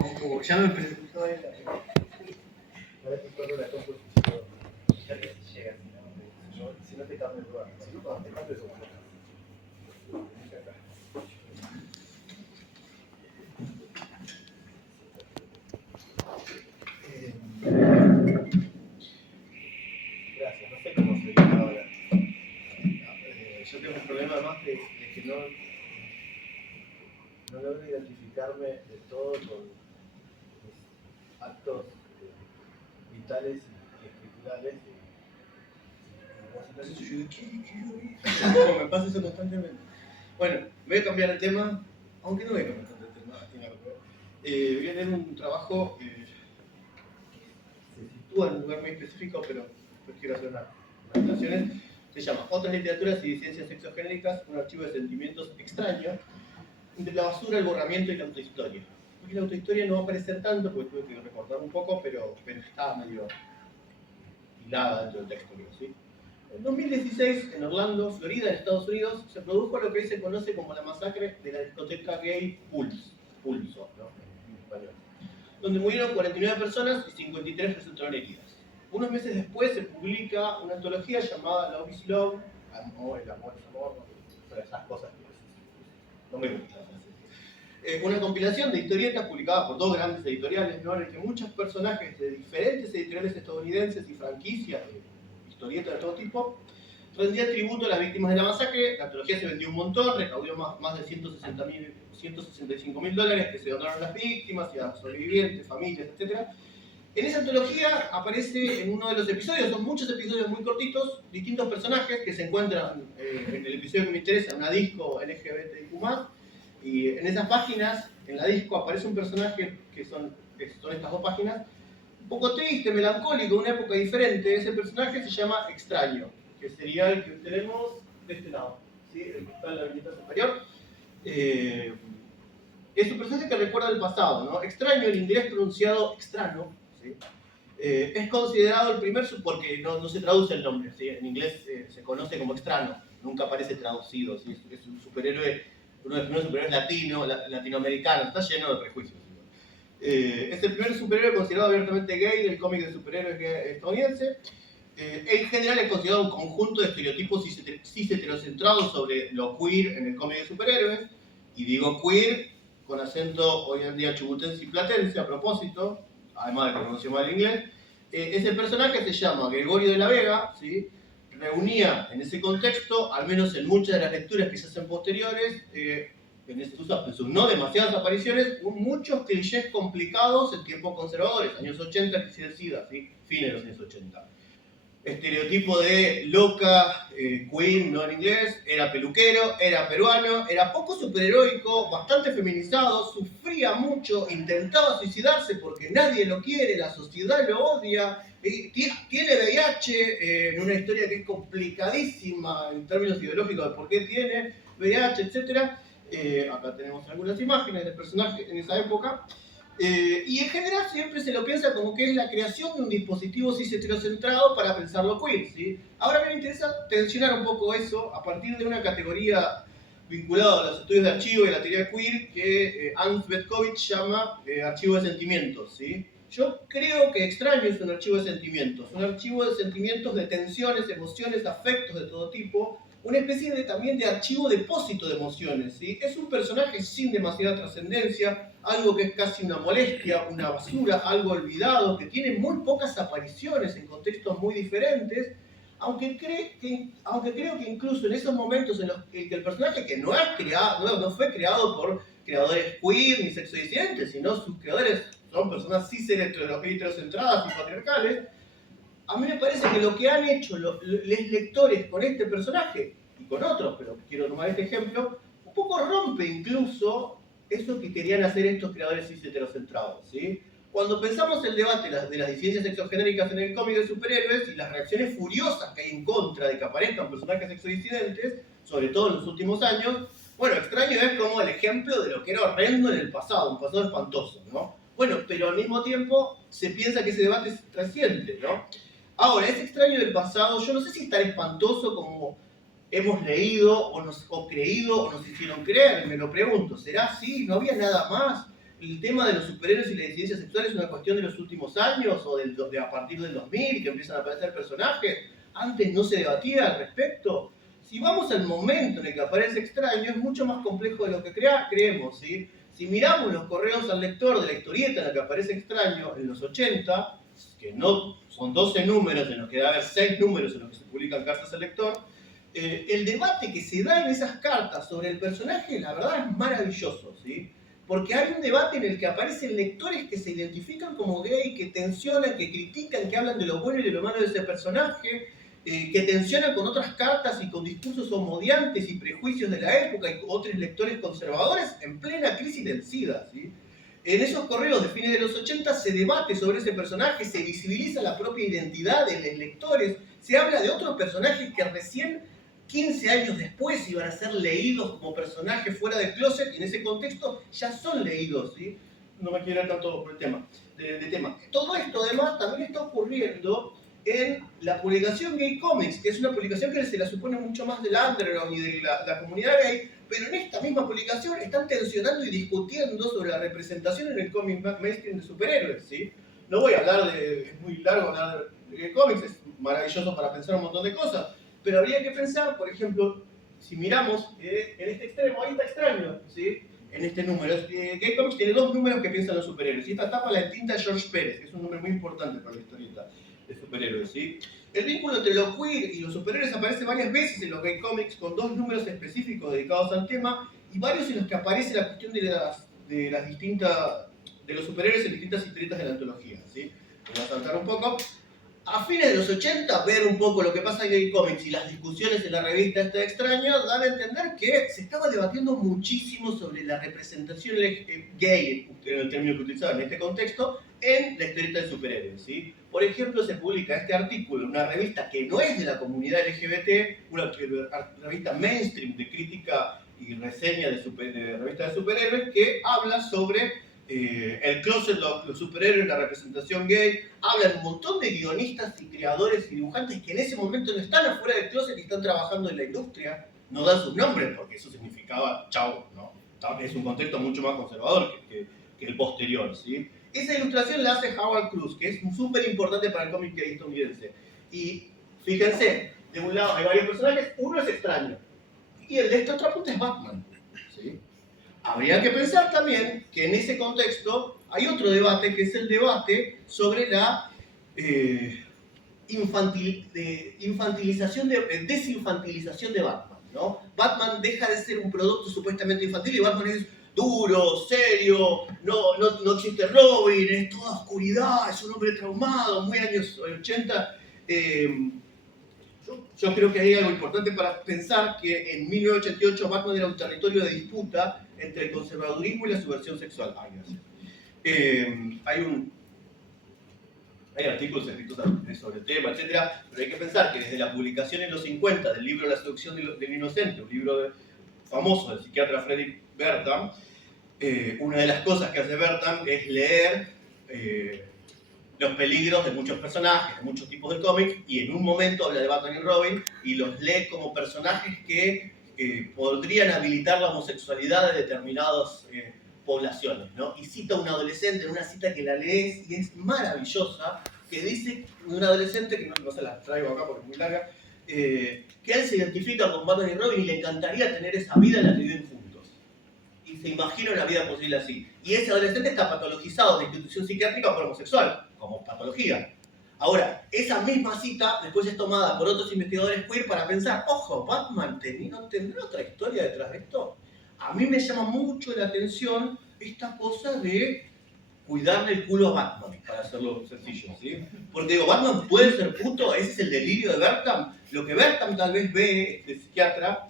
Como ya me presentó él. Ahora que corro la composición. Ya que si llega, si no te cambio el lugar. Si no, cuando te cambio el lugar. Gracias, no sé cómo se llama ahora. Yo tengo un problema además de que no logro identificarme de todo con mis actos vitales y escriturales. Entonces yo digo, ¿qué? Me pasa eso constantemente. Bueno, voy a cambiar el tema, aunque no voy a cambiar tanto el tema. Voy a leer un trabajo que se sitúa en un lugar muy específico, pero quiero hacer unas anotaciones. Se llama Otras literaturas y ciencias sexogenéricas, un archivo de sentimientos extraños entre la basura, el borramiento y la autohistoria. Porque la autohistoria no va a aparecer tanto, porque tuve que recordar un poco, pero está medio hilada dentro del texto, ¿sí? En 2016, en Orlando, Florida, en Estados Unidos, se produjo lo que hoy se conoce como la masacre de la discoteca gay Pulso, ¿no? En español, donde murieron 49 personas y 53 resultaron heridas. Unos meses después se publica una antología llamada Love is Love, el amor es amor, todas esas cosas que no me gustan. Una compilación de historietas publicadas por dos grandes editoriales, ¿no? En el que muchos personajes de diferentes editoriales estadounidenses y franquicias de historietas de todo tipo rendían tributo a las víctimas de la masacre. La antología se vendió un montón, recaudó más de $165.000 que se donaron a las víctimas y a sobrevivientes, familias, etc. En esa antología aparece en uno de los episodios, son muchos episodios muy cortitos, distintos personajes que se encuentran en el episodio que me interesa, una disco LGBTIQ+, y en esas páginas, en la disco, aparece un personaje que son estas dos páginas, un poco triste, melancólico, de una época diferente. Ese personaje se llama Extraño, que sería el que tenemos de este lado, ¿sí? El que está en la viñeta superior. Es un personaje que recuerda el pasado, ¿no? Extraño, en inglés pronunciado extraño, ¿sí? Es considerado el primer, porque no se traduce el nombre, ¿sí? En inglés se conoce como extraño, nunca aparece traducido, ¿sí? Es un superhéroe, uno de los primeros superhéroes latinoamericanos, está lleno de prejuicios. Es el primer superhéroe considerado abiertamente gay del cómic de superhéroes estadounidense. En general es considerado un conjunto de estereotipos cis heterocentrados sobre lo queer en el cómic de superhéroes, y digo queer con acento hoy en día chubutense y platense a propósito, además de que pronunció mal el inglés. Ese personaje se llama Gregorio de la Vega, ¿sí? Reunía en ese contexto, al menos en muchas de las lecturas que se hacen posteriores, en sus no demasiadas apariciones, muchos clichés complicados en tiempos conservadores, años 80, crisis del SIDA, ¿sí? Fines de los años 80. Estereotipo de loca, queen, no en inglés, era peluquero, era peruano, era poco superheroico, bastante feminizado, sufría mucho, intentaba suicidarse porque nadie lo quiere, la sociedad lo odia, tiene VIH, en una historia que es complicadísima en términos ideológicos de por qué tiene VIH, etc. Acá tenemos algunas imágenes del personaje en esa época. Y en general siempre se lo piensa como que es la creación de un dispositivo cis heterocentrado para pensarlo queer, ¿sí? Ahora me interesa tensionar un poco eso a partir de una categoría vinculada a los estudios de archivo y la teoría queer que Ants Betkovich llama archivo de sentimientos, ¿sí? Yo creo que Extraño es un archivo de sentimientos, de tensiones, emociones, afectos de todo tipo, una especie también de archivo depósito de emociones, ¿sí? Es un personaje sin demasiada trascendencia, algo que es casi una molestia, una basura, algo olvidado, que tiene muy pocas apariciones en contextos muy diferentes, aunque creo que incluso en esos momentos en los que el personaje, que no fue creado por creadores queer ni sexodisidentes, sino sus creadores son personas cis heterocentradas y patriarcales, a mí me parece que lo que han hecho los lectores con este personaje, y con otros, pero quiero tomar este ejemplo, un poco rompe incluso eso que querían hacer estos creadores cis heterocentrados, ¿sí? Cuando pensamos el debate de las disidencias sexogenéricas en el cómic de superhéroes y las reacciones furiosas que hay en contra de que aparezcan personajes sexodisidentes, sobre todo en los últimos años, bueno, Extraño es como el ejemplo de lo que era horrendo en el pasado, un pasado espantoso, ¿no? Bueno, pero al mismo tiempo se piensa que ese debate es reciente, ¿no? Ahora, ese Extraño del pasado, yo no sé si es tan espantoso como hemos leído o creído o nos hicieron creer, me lo pregunto. ¿Será así? ¿No había nada más? el tema de los superhéroes y la disidencia sexual es una cuestión de los últimos años o de a partir del 2000 que empiezan a aparecer personajes. Antes no se debatía al respecto. Si vamos al momento en el que aparece extraño, es mucho más complejo de lo que creemos, ¿sí? Si miramos los correos al lector de la historieta en la que aparece extraño en los 80, que no son 12 números, en los que debe haber 6 números en los que se publican cartas al lector, el debate que se da en esas cartas sobre el personaje, la verdad es maravilloso, ¿sí? Porque hay un debate en el que aparecen lectores que se identifican como gay, que tensionan, que critican, que hablan de lo bueno y de lo malo de ese personaje, que tensionan con otras cartas y con discursos homodiantes y prejuicios de la época y otros lectores conservadores en plena crisis del SIDA, ¿sí? En esos correos de fines de los 80 se debate sobre ese personaje, se visibiliza la propia identidad de los lectores, se habla de otros personajes que recién 15 años después iban a ser leídos como personajes fuera del closet y en ese contexto ya son leídos, ¿sí? No me quiero ir tanto por el tema, de tema. Todo esto además también está ocurriendo en la publicación Gay Comics, que es una publicación que se la supone mucho más del underground y de la comunidad gay, pero en esta misma publicación están tensionando y discutiendo sobre la representación en el cómic mainstream de superhéroes, ¿sí? No voy a hablar es muy largo hablar de Gay Comics, es maravilloso para pensar un montón de cosas, pero habría que pensar, por ejemplo, si miramos en este extremo, ahí está extraño, ¿sí? En este número, Gay Comics tiene 2 números que piensan los superhéroes, y esta tapa la tinta George Pérez, que es un número muy importante para la historieta de superhéroes, ¿sí? El vínculo entre los queer y los superhéroes aparece varias veces en los Gay Comics con 2 números específicos dedicados al tema y varios en los que aparece la cuestión de los superhéroes en distintas historietas de la antología, ¿sí? Voy a saltar un poco. A fines de los 80, ver un poco lo que pasa en Gay Comics y las discusiones en la revista Este Extraño dan a entender que se estaba debatiendo muchísimo sobre la representación gay, en el término que utilizaba en este contexto, en la historieta de superhéroes, ¿sí? Por ejemplo, se publica este artículo en una revista que no es de la comunidad LGBT, una revista mainstream de crítica y reseña de revistas de superhéroes, que habla sobre el closet, los superhéroes, la representación gay. Hablan un montón de guionistas y creadores y dibujantes que en ese momento no están afuera del closet y están trabajando en la industria. No dan sus nombres porque eso significaba chau, ¿no? Es un contexto mucho más conservador que el posterior, ¿sí? Esa ilustración la hace Howard Cruz, que es súper importante para el cómic estadounidense. Y fíjense, de un lado hay varios personajes, uno es extraño, y el de esta otra punta es Batman, ¿sí? Habría que pensar también que en ese contexto hay otro debate, que es el debate sobre la desinfantilización de Batman, ¿no? Batman deja de ser un producto supuestamente infantil y Batman es duro, serio, no existe Robin, es toda oscuridad, es un hombre traumado, muy años 80. Yo creo que hay algo importante para pensar que en 1988 Batman era un territorio de disputa entre el conservadurismo y la subversión sexual. Hay artículos escritos sobre el tema, etc. Pero hay que pensar que desde la publicación en los 50 del libro La seducción del inocente, un libro famoso del psiquiatra Frederick Bertham, una de las cosas que hace Bertham es leer los peligros de muchos personajes, de muchos tipos de cómics, y en un momento habla de Batman y Robin y los lee como personajes que podrían habilitar la homosexualidad de determinadas poblaciones, ¿no? Y cita a un adolescente en una cita que la lees y es maravillosa, que dice un adolescente, que no se la traigo acá porque es muy larga, que él se identifica con Batman y Robin y le encantaría tener esa vida en la que viven juntos. Y se imagina una vida posible así. Y ese adolescente está patologizado de institución psiquiátrica por homosexual, como patología. Ahora, esa misma cita después es tomada por otros investigadores queer para pensar, ojo, ¿Batman ¿no tendrá otra historia detrás de esto? A mí me llama mucho la atención esta cosa de cuidarle el culo a Batman, para hacerlo sencillo, ¿sí? Porque digo, Batman puede ser puto, ese es el delirio de Bertham. Lo que Bertham tal vez ve, este psiquiatra,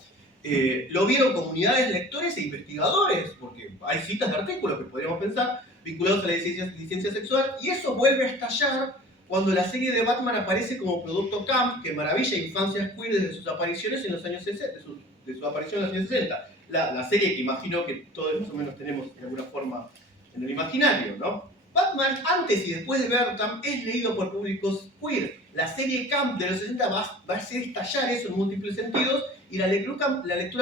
lo vieron comunidades de lectores e investigadores, porque hay citas de artículos que podríamos pensar vinculados a la disidencia sexual, y eso vuelve a estallar cuando la serie de Batman aparece como producto camp que maravilla infancias queer desde sus apariciones en los años 60, de su aparición en los años 60. La serie que imagino que todos más o menos tenemos de alguna forma en el imaginario, ¿no? Batman, antes y después de Bertham, es leído por públicos queer. La serie camp de los 60 va a hacer estallar eso en múltiples sentidos, Y la lectura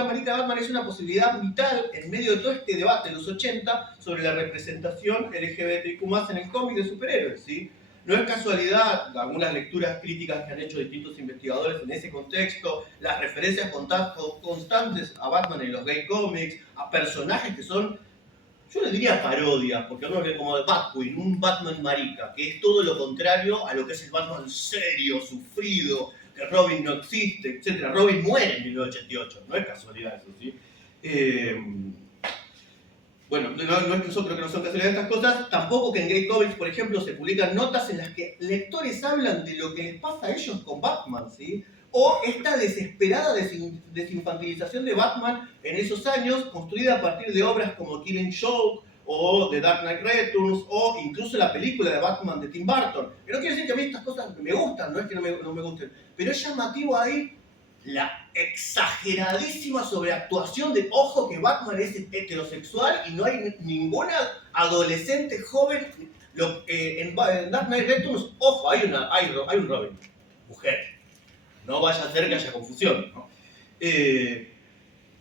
marica de Batman es una posibilidad vital en medio de todo este debate de los 80 sobre la representación LGBTQ+ en el cómic de superhéroes, ¿sí? No es casualidad algunas lecturas críticas que han hecho distintos investigadores en ese contexto, las referencias constantes a Batman en los gay comics, a personajes que son, yo le diría parodias, porque uno ve como de Batqueen, un Batman marica, que es todo lo contrario a lo que es el Batman serio, sufrido, que Robin no existe, etc. Robin muere en 1988, no es casualidad eso, ¿sí? Bueno, no es que nosotros que no son casualidad estas cosas, tampoco que en Gay Comics, por ejemplo, se publican notas en las que lectores hablan de lo que les pasa a ellos con Batman, ¿sí? O esta desesperada desinfantilización de Batman en esos años, construida a partir de obras como Killing Joke, o The Dark Knight Returns, o incluso la película de Batman de Tim Burton. Que no quiere decir que a mí estas cosas me gustan, no es que no me gusten, pero es llamativo ahí la exageradísima sobreactuación de, ojo, que Batman es heterosexual y no hay ninguna adolescente joven. En Dark Knight Returns, ojo, hay un Robin, mujer. No vaya a ser que haya confusión, ¿no?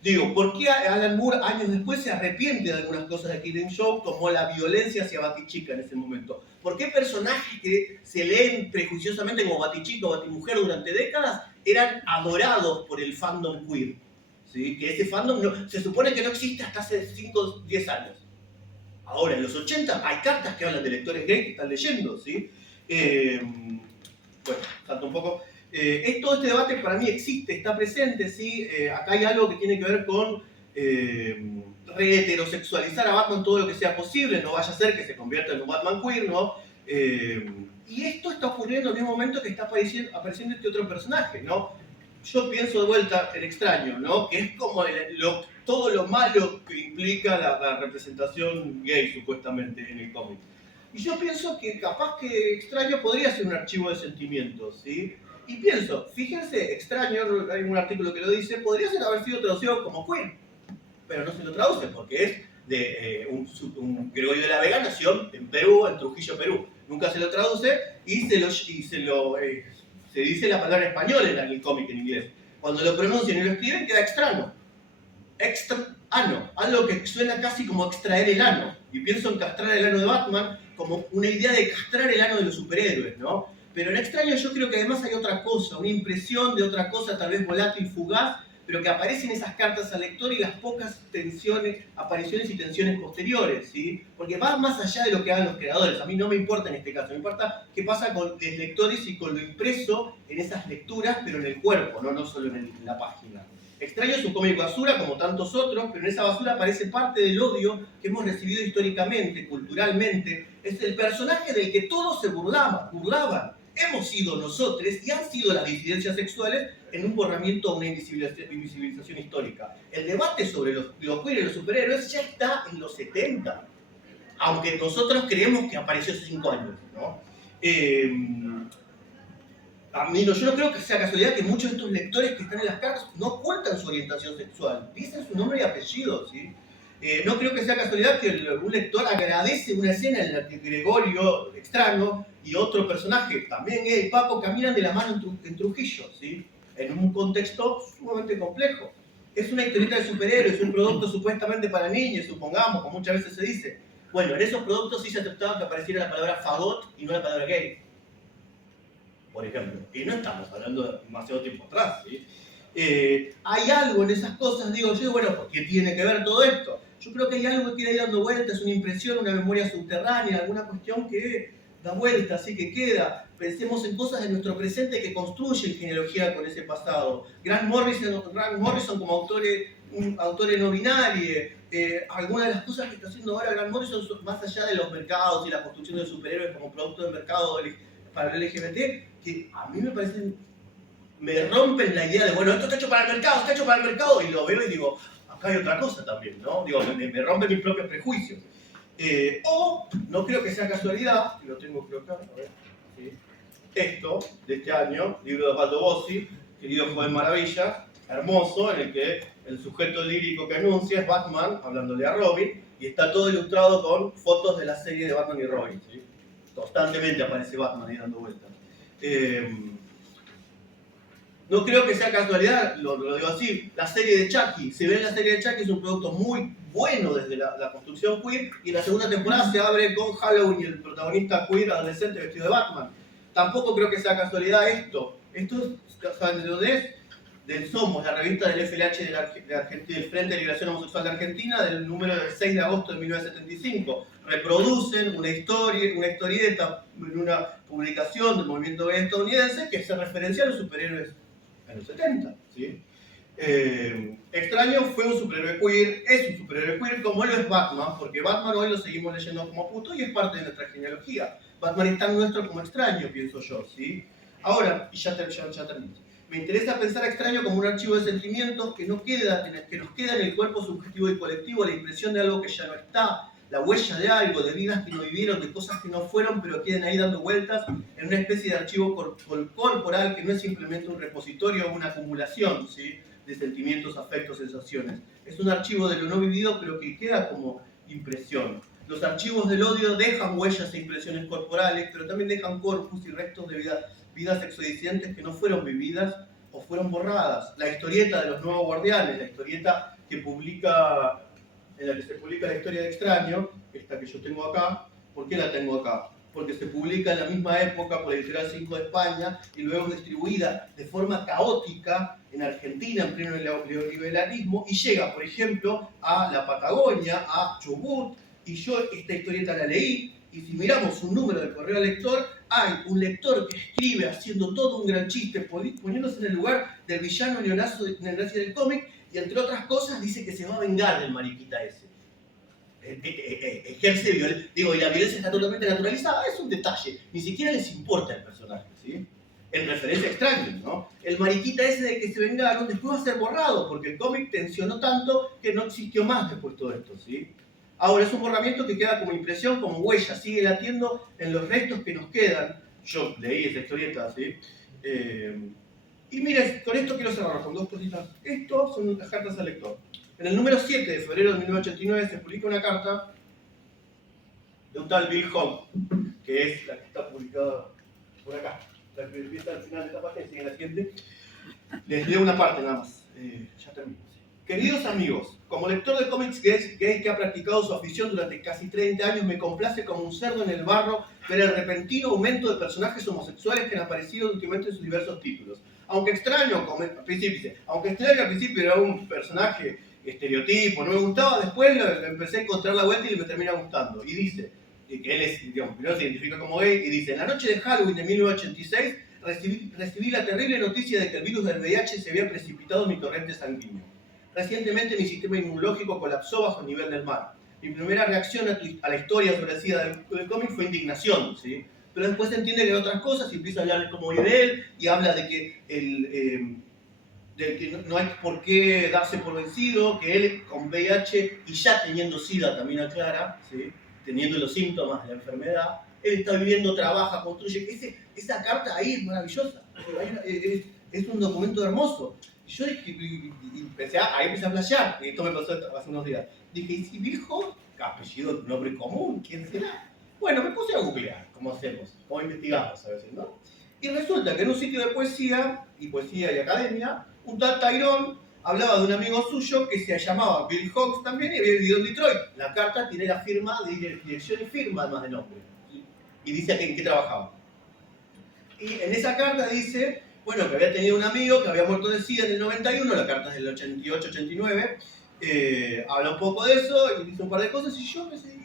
Digo, ¿por qué Alan Moore años después se arrepiente de algunas cosas de Killing Joke, como la violencia hacia Batichica en ese momento? ¿Por qué personajes que se leen prejuiciosamente como Batichica o Batimujer durante décadas eran adorados por el fandom queer? ¿Sí? Que ese fandom se supone que no existe hasta hace 5 o 10 años. Ahora, en los 80 hay cartas que hablan de lectores gays que están leyendo, ¿sí? Bueno, salto un poco. Todo este debate para mí existe, está presente, ¿sí? Acá hay algo que tiene que ver con reheterosexualizar a Batman todo lo que sea posible, no vaya a ser que se convierta en un Batman queer, ¿no? Y esto está ocurriendo en el mismo momento que está apareciendo este otro personaje, ¿no? Yo pienso de vuelta el extraño, ¿no? Que es como todo lo malo que implica la representación gay, supuestamente, en el cómic. Y yo pienso que capaz que extraño podría ser un archivo de sentimientos, ¿sí? Y pienso, fíjense, extraño, hay un artículo que lo dice, podría haber sido traducido como queer, pero no se lo traduce porque es de un Gregorio de la Vega, nació en Perú, en Trujillo, Perú. Nunca se lo traduce y se dice la palabra español en el cómic en inglés. Cuando lo pronuncian y lo escriben queda extraño. Ano, algo que suena casi como extraer el ano. Y pienso en castrar el ano de Batman como una idea de castrar el ano de los superhéroes, ¿no? Pero en extraño yo creo que además hay otra cosa, una impresión de otra cosa tal vez volátil, fugaz, pero que aparecen esas cartas al lector y las pocas apariciones y tensiones posteriores, ¿sí? Porque va más allá de lo que hagan los creadores. A mí no me importa en este caso, me importa qué pasa con los lectores y con lo impreso en esas lecturas, pero en el cuerpo, no solo en la página. Extraño es un cómic basura como tantos otros, pero en esa basura aparece parte del odio que hemos recibido históricamente, culturalmente. Es el personaje del que todos se burlaban. Hemos sido nosotros y han sido las disidencias sexuales en un borramiento o una invisibilización histórica. El debate sobre los queer y los superhéroes ya está en los 70, aunque nosotros creemos que apareció hace 5 años, ¿no? Yo no creo que sea casualidad que muchos de estos lectores que están en las cartas no ocultan su orientación sexual, dicen su nombre y apellido, ¿sí? No creo que sea casualidad que un lector agradece una escena en la que Gregorio extraño y otro personaje, también gay, Paco, caminan de la mano en Trujillo, ¿sí? En un contexto sumamente complejo. Es una historieta de superhéroes, un producto supuestamente para niños, supongamos, como muchas veces se dice. Bueno, en esos productos sí se aceptaba que apareciera la palabra fagot y no la palabra gay, por ejemplo. Y no estamos hablando de demasiado tiempo atrás, ¿sí? Hay algo en esas cosas, digo yo, bueno, ¿por qué tiene que ver todo esto? Yo creo que hay algo que quiere ir dando vueltas, una impresión, una memoria subterránea, alguna cuestión que da vuelta, así que queda. Pensemos en cosas de nuestro presente que construyen genealogía con ese pasado. Grant Morrison como autore no binario, algunas de las cosas que está haciendo ahora Grant Morrison, más allá de los mercados y la construcción de superhéroes como producto del mercado para el LGBT, que a mí me parecen, me rompen la idea de, bueno, esto está hecho para el mercado, y lo veo y digo, acá hay otra cosa también, ¿no? Digo, me rompen mis propios prejuicios. O, no creo que sea casualidad, que lo tengo creo acá, a ver, ¿sí? Esto, de este año, libro de Osvaldo Bossi, Querido Joven Maravilla, hermoso, en el que el sujeto lírico que anuncia es Batman, hablándole a Robin, y está todo ilustrado con fotos de la serie de Batman y Robin, ¿sí? Constantemente aparece Batman ahí dando vueltas. No creo que sea casualidad, lo digo así, la serie de Chucky, si ven la serie de Chucky es un producto muy bueno desde la construcción queer, y la segunda temporada se abre con Halloween y el protagonista queer adolescente vestido de Batman. Tampoco creo que sea casualidad esto. Esto ¿saben de dónde es? Del Somos, la revista del FLH del Frente de Liberación Homosexual de Argentina, del número del 6 de agosto de 1975. Reproducen una historieta en una publicación del movimiento gay estadounidense que se referencia a los superhéroes en los 70. ¿Sí? Extraño fue un superhéroe queer, es un superhéroe queer como lo es Batman, porque Batman hoy lo seguimos leyendo como puto y es parte de nuestra genealogía. Batman es tan nuestro como Extraño, pienso yo. ¿Sí? Ahora, y ya termino. Me interesa pensar a Extraño como un archivo de sentimientos que nos queda en el cuerpo subjetivo y colectivo, la impresión de algo que ya no está, la huella de algo, de vidas que no vivieron, de cosas que no fueron, pero quedan ahí dando vueltas en una especie de archivo corporal que no es simplemente un repositorio o una acumulación, ¿sí?, de sentimientos, afectos, sensaciones. Es un archivo de lo no vivido, pero que queda como impresión. Los archivos del odio dejan huellas e impresiones corporales, pero también dejan corpus y restos de vidas exodisidentes que no fueron vividas o fueron borradas. La historieta de los nuevos guardianes, la historieta que publica, en la que se publica la historia de Extraño, esta que yo tengo acá. ¿Por qué la tengo acá? Porque se publica en la misma época por Editorial 5 de España y luego distribuida de forma caótica en Argentina en pleno neoliberalismo y llega, por ejemplo, a la Patagonia, a Chubut, y yo esta historieta la leí, y si miramos un número del correo lector, hay un lector que escribe haciendo todo un gran chiste, poniéndose en el lugar del villano neonazi del cómic, y entre otras cosas dice que se va a vengar del mariquita ese. Ejerce violencia, digo, y la violencia está totalmente naturalizada, es un detalle, ni siquiera les importa el personaje, ¿sí? En referencia a Extraño, ¿no? El mariquita ese de que se vengaron después va a ser borrado, porque el cómic tensionó tanto que no existió más después de todo esto, ¿sí? Ahora, es un borramiento que queda como impresión, como huella, sigue latiendo en los restos que nos quedan. Yo leí esa historieta, ¿sí? Y miren, con esto quiero cerrar con dos cositas. Estos son las cartas al lector. En el número 7 de febrero de 1989 se publica una carta de un tal Bill Hogg, que es la que está publicada por acá. La que empieza al final de esta página y sigue en la siguiente. Les leo una parte nada más. Ya termino. Queridos amigos, como lector de cómics gay que ha practicado su afición durante casi 30 años, me complace como un cerdo en el barro ver el repentino aumento de personajes homosexuales que han aparecido últimamente en sus diversos títulos. Aunque extraño, al principio era un personaje estereotipo, no me gustaba, después lo empecé a encontrar la vuelta y me termina gustando. Y dice, que él es, digamos, primero se identifica como gay, y dice, en la noche de Halloween de 1986 recibí la terrible noticia de que el virus del VIH se había precipitado en mi torrente sanguíneo. Recientemente mi sistema inmunológico colapsó bajo el nivel del mar. Mi primera reacción a la historia sobre el SIDA del cómic fue indignación, ¿sí? Pero después se entiende que hay otras cosas y empieza a hablar como de él y habla de que no hay por qué darse por vencido, que él con VIH y ya teniendo SIDA también aclara, ¿sí?, teniendo los síntomas de la enfermedad, él está viviendo, trabaja, construye. Esa carta ahí es maravillosa, es un documento hermoso. Yo dije, ahí empecé a flashear, y esto me pasó hace unos días. Dije, ¿y si Bill Hogg, apellido, nombre común, quién será? Bueno, me puse a googlear, como hacemos, como investigamos a veces, ¿no? Y resulta que en un sitio de poesía y academia, un tal Tyrone hablaba de un amigo suyo que se llamaba Bill Hogg también y había vivido en Detroit. La carta tiene la firma, de dirección y firma además de nombre. ¿Sí? Y dice en qué trabajaba. Y en esa carta dice, bueno, que había tenido un amigo que había muerto de SIDA en el 91, la carta es del 88-89, habla un poco de eso y dice un par de cosas y yo pensé,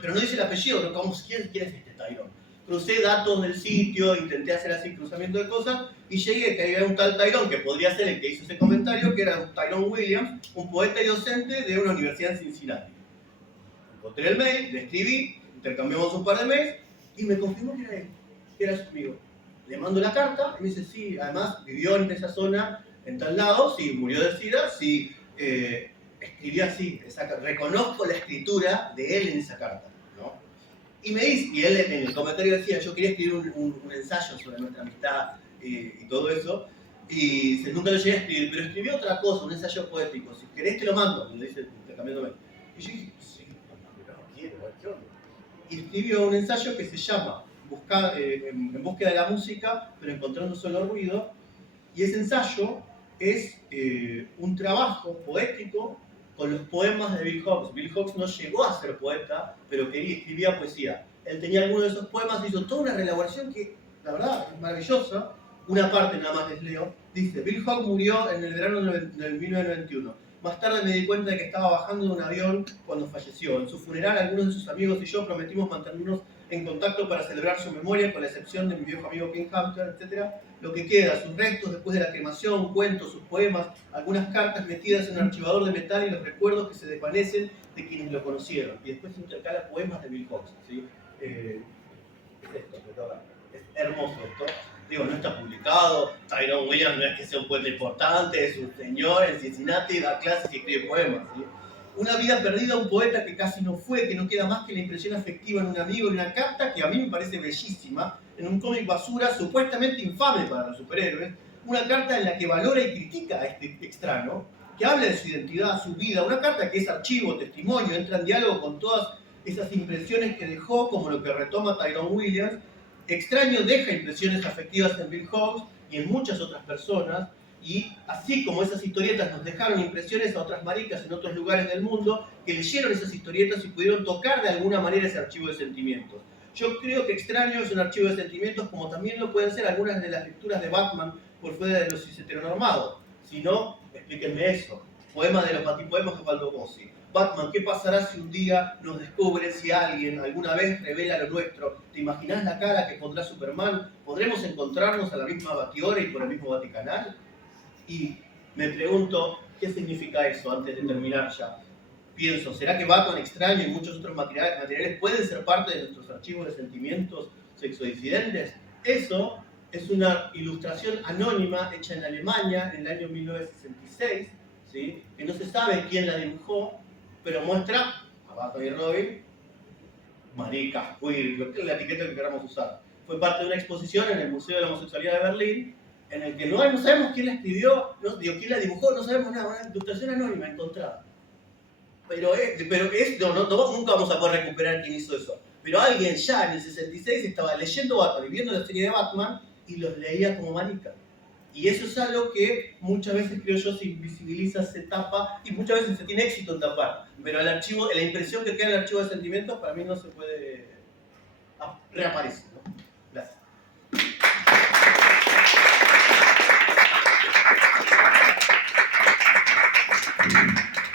pero no dice el apellido, ¿no? ¿Quién es este Tyrone? Crucé datos del sitio, intenté hacer así cruzamiento de cosas y llegué a que había un tal Tyrone que podría ser el que hizo ese comentario, que era un Tyrone Williams, un poeta y docente de una universidad en Cincinnati. Encontré el mail, le escribí, intercambiamos un par de mails y me confirmó que era él, que era su amigo. Le mando la carta y me dice, sí, además vivió en esa zona, en tal lado, sí, murió de SIDA, sí, escribió así, reconozco la escritura de él en esa carta, ¿no? Y me dice, y él en el comentario decía, yo quería escribir un ensayo sobre nuestra amistad y todo eso, y dice, nunca lo llegué a escribir, pero escribió otra cosa, un ensayo poético, si querés te lo mando, le dice, intercambiándome. Y yo dije, sí, no quiero, ¿qué onda? Y escribió un ensayo que se llama en búsqueda de la música, pero encontrando solo ruido, Y ese ensayo es un trabajo poético con los poemas de Bill Hawkes. Bill Hawkes no llegó a ser poeta, pero escribía poesía. Él tenía algunos de esos poemas, hizo toda una reelaboración que, la verdad, es maravillosa. Una parte nada más les leo. Dice, Bill Hawkes murió en el verano del 1991. Más tarde me di cuenta de que estaba bajando de un avión cuando falleció. En su funeral, algunos de sus amigos y yo prometimos mantenernos en contacto para celebrar su memoria, con la excepción de mi viejo amigo King Hampton, etc. Lo que queda, sus restos después de la cremación, cuentos, sus poemas, algunas cartas metidas en un archivador de metal y los recuerdos que se desvanecen de quienes lo conocieron. Y después intercala poemas de Bill Hawkes. ¿Sí? Es esto, es hermoso esto. Digo, no está publicado. Tyrone Williams no es que sea un poeta importante, es un señor en Cincinnati, da clases y escribe poemas. ¿Sí? Una vida perdida, un poeta que casi no fue, que no queda más que la impresión afectiva en un amigo y una carta que a mí me parece bellísima, en un cómic basura supuestamente infame para los superhéroes, una carta en la que valora y critica a este extraño, que habla de su identidad, su vida, una carta que es archivo, testimonio, entra en diálogo con todas esas impresiones que dejó, como lo que retoma Tyrone Williams. Extraño deja impresiones afectivas en Bill Hawkes y en muchas otras personas, y así como esas historietas nos dejaron impresiones a otras maricas en otros lugares del mundo que leyeron esas historietas y pudieron tocar de alguna manera ese archivo de sentimientos. Yo creo que Extraño es un archivo de sentimientos, como también lo pueden ser algunas de las lecturas de Batman por fuera de los heteronormados. Si no, explíquenme eso. Poema de los batipoemas de Osvaldo Bossi. Batman, ¿qué pasará si un día nos descubre, si alguien alguna vez revela lo nuestro? ¿Te imaginas la cara que pondrá Superman? ¿Podremos encontrarnos a la misma Batihora y por el mismo Vaticanal? Y me pregunto, ¿qué significa eso antes de terminar ya? Pienso, ¿será que Batman Extraño y muchos otros materiales pueden ser parte de nuestros archivos de sentimientos sexodisidentes? Eso es una ilustración anónima hecha en Alemania en el año 1966, ¿sí? Que no se sabe quién la dibujó, pero muestra a Batman y Robin, maricas, queer, la etiqueta que queramos usar. Fue parte de una exposición en el Museo de la Homosexualidad de Berlín, en el que no sabemos quién la escribió, quién la dibujó, no sabemos nada, una ilustración anónima encontrada. Pero nunca vamos a poder recuperar quién hizo eso. Pero alguien ya en el 66 estaba leyendo Batman y viendo la serie de Batman y los leía como marica. Y eso es algo que muchas veces, creo yo, se invisibiliza, se tapa y muchas veces se tiene éxito en tapar. Pero el archivo, la impresión que queda en el archivo de sentimientos para mí no se puede reaparecer.